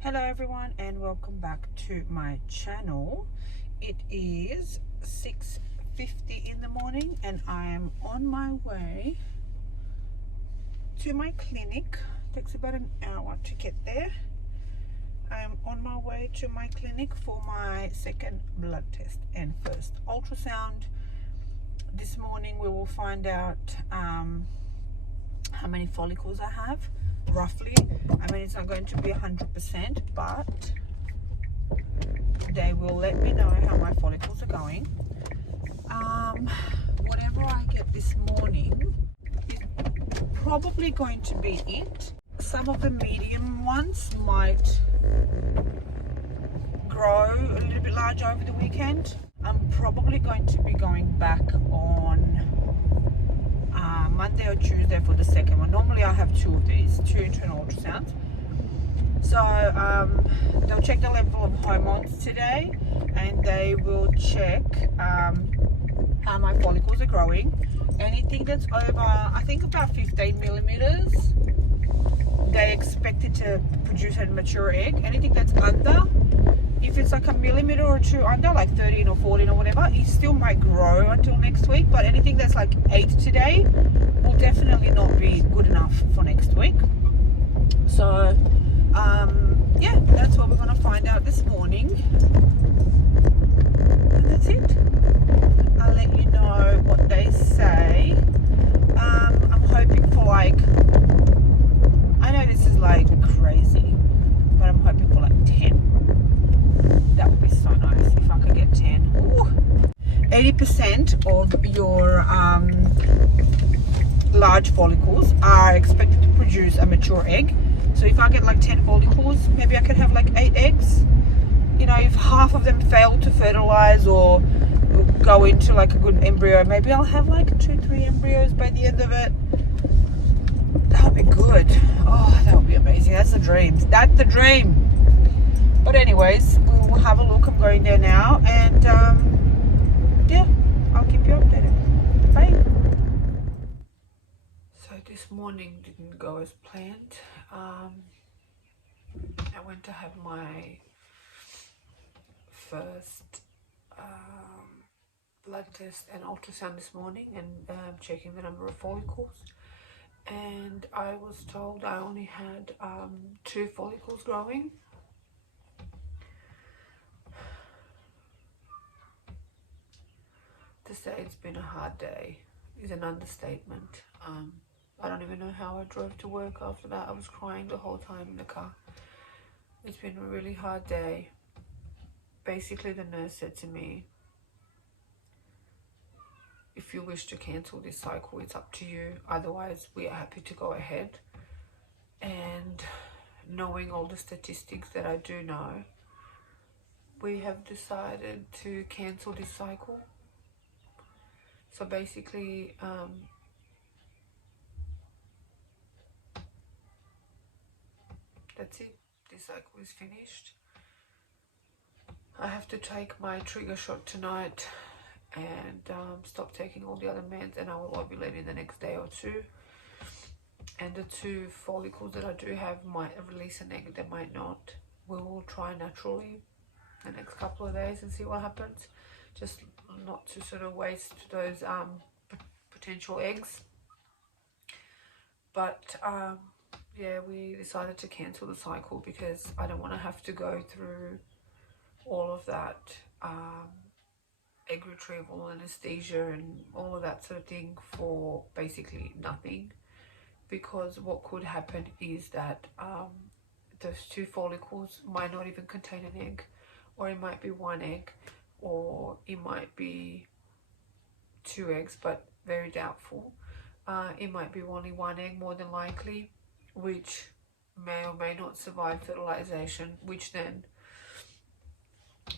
Hello everyone and welcome back to my channel. It is 6:50 in the morning and I am on my way to my clinic. It takes about an hour to get there. I am on my way to my clinic for my second blood test and first ultrasound. This morning we will find out how many follicles I have roughly. I mean, it's not going to be 100%, but they will let me know how my follicles are going. Whatever I get this morning is probably going to be it. Some of the medium ones might grow a little bit larger over the weekend. I'm probably going to be going back on Monday or Tuesday for the second one. Normally I have two of these, two internal ultrasounds. So they'll check the level of hormones today and they will check how my follicles are growing. Anything that's over, I think about 15 millimeters, they expect it to produce a mature egg. Anything that's under, if it's like a millimeter or two under, like 13 or 14 or whatever, it still might grow until next week. But anything that's like 8 today will definitely not be good enough for next week. So yeah, that's what we're going to find out this morning, and that's it. I'll let you know what they say. I'm hoping for like, I know this is like crazy, but I'm hoping for like 10. That would be so nice if I could get 10. Ooh. 80% of your large follicles are expected to produce a mature egg. So if I get like 10 follicles, maybe I could have like 8 eggs. You know, if half of them fail to fertilize or go into like a good embryo, maybe I'll have like 2-3 embryos by the end of it. That would be good. Oh, that would be amazing. That's the dream. That's the dream. But anyways, we'll have a look. I'm going there now, and yeah, I'll keep you updated. Bye. So this morning didn't go as planned. I went to have my first blood test and ultrasound this morning and checking the number of follicles, and I was told I only had 2 follicles growing. To say it's been a hard day is an understatement. I don't even know how I drove to work after that. I was crying the whole time in the car. It's been a really hard day. Basically, the nurse said to me, if you wish to cancel this cycle, it's up to you. Otherwise, we are happy to go ahead. And knowing all the statistics that I do know, we have decided to cancel this cycle. So basically, that's it. This cycle is finished. I have to take my trigger shot tonight and stop taking all the other meds, and I will ovulate in the next day or two. And the 2 follicles that I do have might release an egg, they might not. We will try naturally the next couple of days and see what happens, just not to sort of waste those potential eggs. But yeah, we decided to cancel the cycle because I don't want to have to go through all of that egg retrieval, anesthesia and all of that sort of thing for basically nothing. Because what could happen is that those 2 follicles might not even contain an egg, or it might be 1 egg, or it might be 2 eggs, but very doubtful. It might be only 1 egg more than likely, which may or may not survive fertilization, which then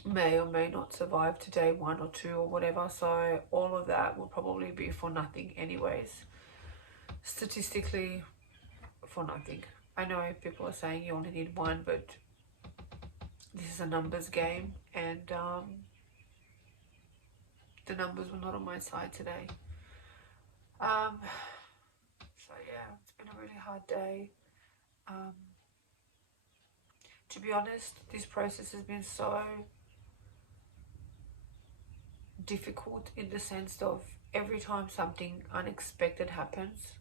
may or may not survive to day 1 or 2 or whatever. So all of that will probably be for nothing anyways. Statistically, for nothing. I know people are saying you only need 1, but this is a numbers game, and the numbers were not on my side today. So yeah, it's been a really hard day. To be honest, this process has been so difficult in the sense of every time something unexpected happens,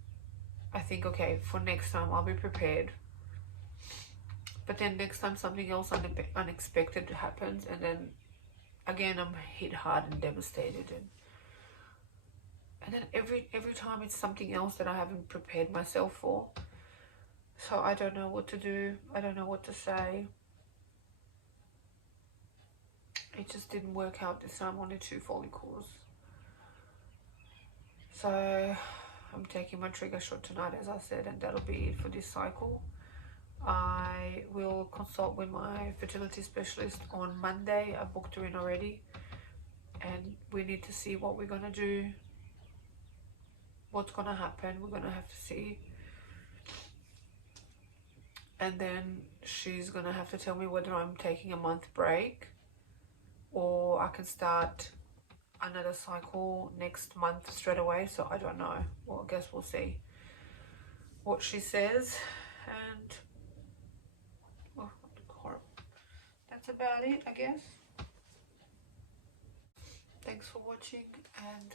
I think, okay, for next time I'll be prepared. But then next time something else unexpected happens, and then again I'm hit hard and devastated, and then every time it's something else that I haven't prepared myself for. So I don't know what to do. I don't know what to say. It just didn't work out this time, only 2 follicles. So I'm taking my trigger shot tonight, as I said, and that'll be it for this cycle. I will consult with my fertility specialist on Monday. I booked her in already, and we need to see what we're going to do, what's going to happen. We're going to have to see, and then she's going to have to tell me whether I'm taking a month break or I can start another cycle next month straight away. So I don't know. Well, I guess we'll see what she says. And well, that's about it, I guess. Thanks for watching, and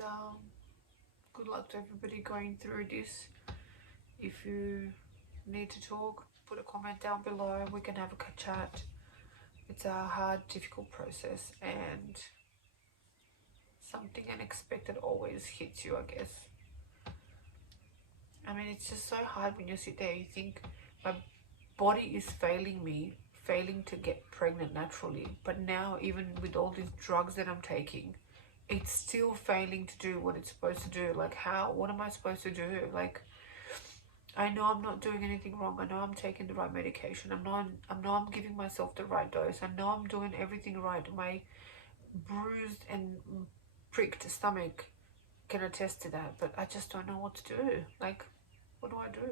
good luck to everybody going through this. If you need to talk, put a comment down below. We can have a chat. It's a hard, difficult process, and something unexpected always hits you, I guess. I mean, it's just so hard when you sit there, you think my body is failing me, failing to get pregnant naturally. But now, even with all these drugs that I'm taking, it's still failing to do what it's supposed to do. Like, what am I supposed to do? Like, I know I'm not doing anything wrong. I know I'm taking the right medication. I know I'm giving myself the right dose. I know I'm doing everything right. My bruised and pricked stomach can attest to that, but I just don't know what to do. Like, what do I do?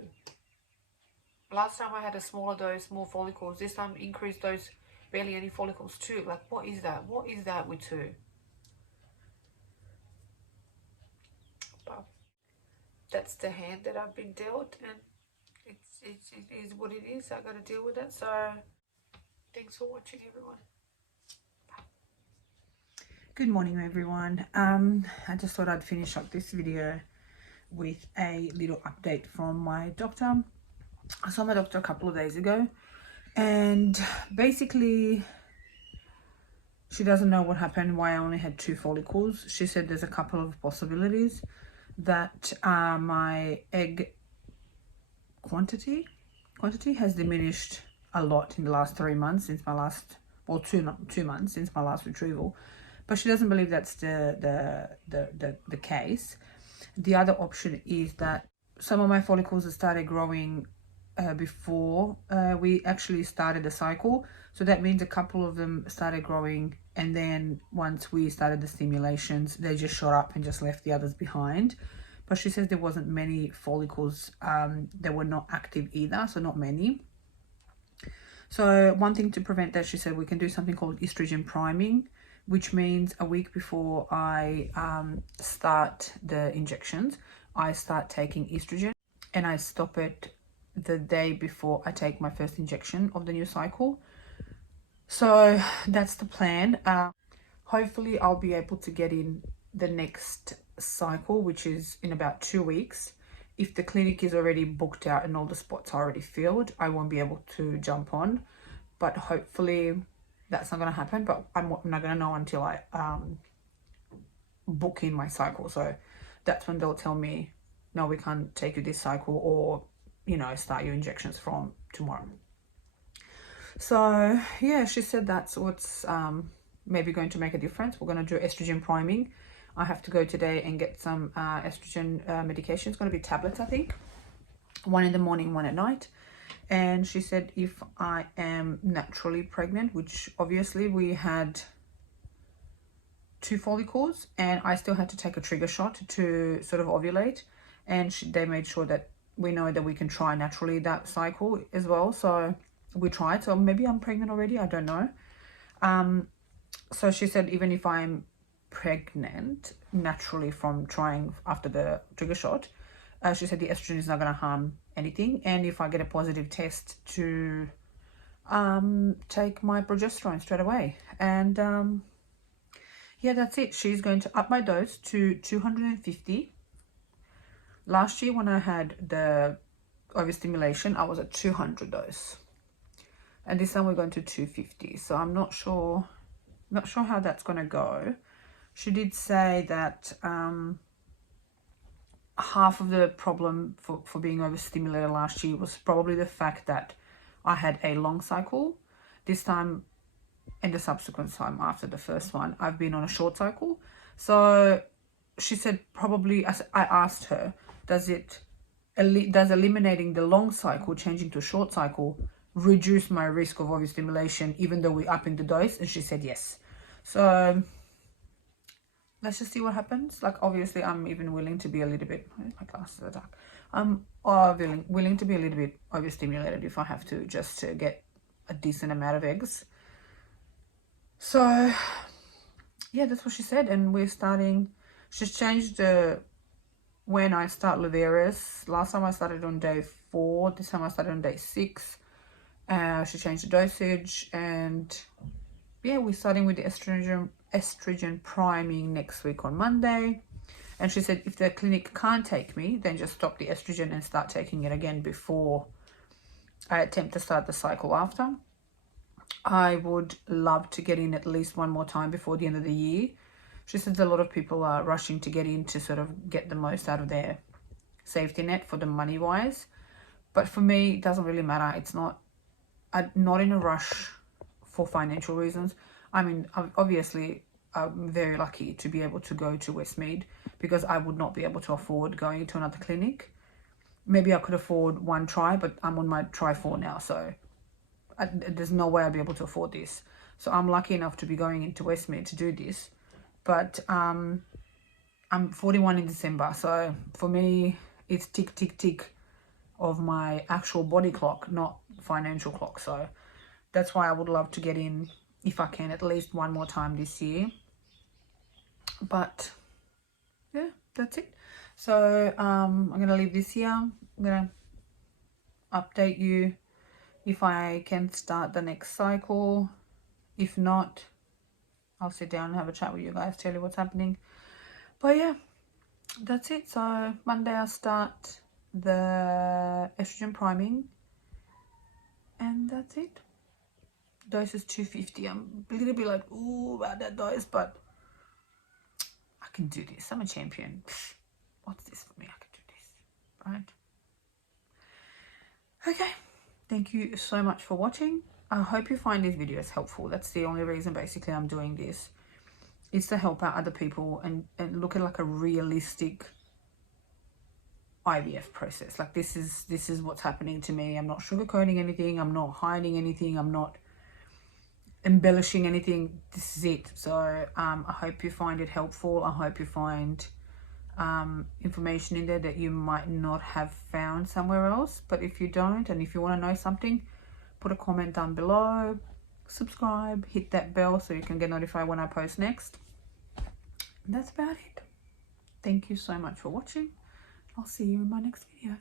Last time I had a smaller dose, more follicles. This time increased dose, barely any follicles too. Like, what is that? What is that with 2? But that's the hand that I've been dealt, and it is what it is. I got to deal with it. So thanks for watching, everyone. Good morning, everyone. I just thought I'd finish up this video with a little update from my doctor. I saw my doctor a couple of days ago, and basically she doesn't know what happened, why I only had 2 follicles. She said there's a couple of possibilities that my egg quantity has diminished a lot in the last 3 months since my last, well, 2 months since my last retrieval. But she doesn't believe that's the case. The other option is that some of my follicles have started growing before we actually started the cycle. So that means a couple of them started growing, and then once we started the stimulations, they just shot up and just left the others behind. But she says there wasn't many follicles that were not active either, so not many. So one thing to prevent that, she said we can do something called estrogen priming, which means a week before I start the injections, I start taking estrogen, and I stop it the day before I take my first injection of the new cycle. So that's the plan. Hopefully I'll be able to get in the next cycle, which is in about 2 weeks. If the clinic is already booked out and all the spots are already filled, I won't be able to jump on, but hopefully that's not going to happen. But I'm not going to know until I book in my cycle. So that's when they'll tell me, no, we can't take you this cycle, or, you know, start your injections from tomorrow. So yeah, she said that's what's maybe going to make a difference. We're going to do estrogen priming. I have to go today and get some estrogen medication. It's going to be tablets, I think. 1 in the morning, 1 at night. And she said if I am naturally pregnant, which obviously we had 2 follicles, and I still had to take a trigger shot to sort of ovulate. And they made sure that we know that we can try naturally that cycle as well. So we tried. So maybe I'm pregnant already. I don't know. So she said even if I'm pregnant naturally from trying after the trigger shot, she said the estrogen is not going to harm anything. And if I get a positive test to take my progesterone straight away. And yeah, that's it. She's going to up my dose to 250. Last year when I had the overstimulation, I was at 200 dose. And this time we're going to 250. So I'm not sure how that's going to go. She did say that half of the problem for being overstimulated last year was probably the fact that I had a long cycle. This time and the subsequent time after the first one, I've been on a short cycle. So she said probably, I asked her, does eliminating the long cycle, changing to a short cycle, reduce my risk of overstimulation even though we're upping the dose? And she said yes. So let's just see what happens. Like, obviously I'm even willing to be a little bit, my glasses are dark, I'm willing to be a little bit overstimulated if I have to, just to get a decent amount of eggs. So yeah, that's what she said. And we're starting, she's changed when I start Lavera's. Last time I started on day 4, this time I started on day 6. She changed the dosage, and yeah, we're starting with the estrogen priming next week on Monday. And she said if the clinic can't take me, then just stop the estrogen and start taking it again before I attempt to start the cycle after. I would love to get in at least one more time before the end of the year. She says a lot of people are rushing to get in to sort of get the most out of their safety net for the money wise. But for me, it doesn't really matter. It's not, I'm not in a rush for financial reasons. I mean, obviously, I'm very lucky to be able to go to Westmead, because I would not be able to afford going to another clinic. Maybe I could afford one try, but I'm on my try 4 now, so there's no way I'll be able to afford this. So I'm lucky enough to be going into Westmead to do this. But I'm 41 in December, so for me it's tick tick tick of my actual body clock, not financial clock. So that's why I would love to get in, if I can, at least one more time this year. But yeah, that's it. So I'm gonna leave this here. I'm gonna update you if I can start the next cycle. If not, I'll sit down and have a chat with you guys, tell you what's happening. But yeah, that's it. So Monday I'll start the estrogen priming, and that's it. Dose is 250. I'm a little bit like, ooh, about that dose, but I can do this. I'm a champion. What's this for me? I can do this, right? Okay, thank you so much for watching. I hope you find these videos helpful. That's the only reason basically I'm doing this. It's to help out other people and look at like a realistic IVF process. Like, this is what's happening to me. I'm not sugarcoating anything. I'm not hiding anything. I'm not embellishing anything. This is it. So I hope you find it helpful. I hope you find information in there that you might not have found somewhere else. But if you don't, and if you want to know something, put a comment down below, subscribe, hit that bell so you can get notified when I post next. And that's about it. Thank you so much for watching. I'll see you in my next video.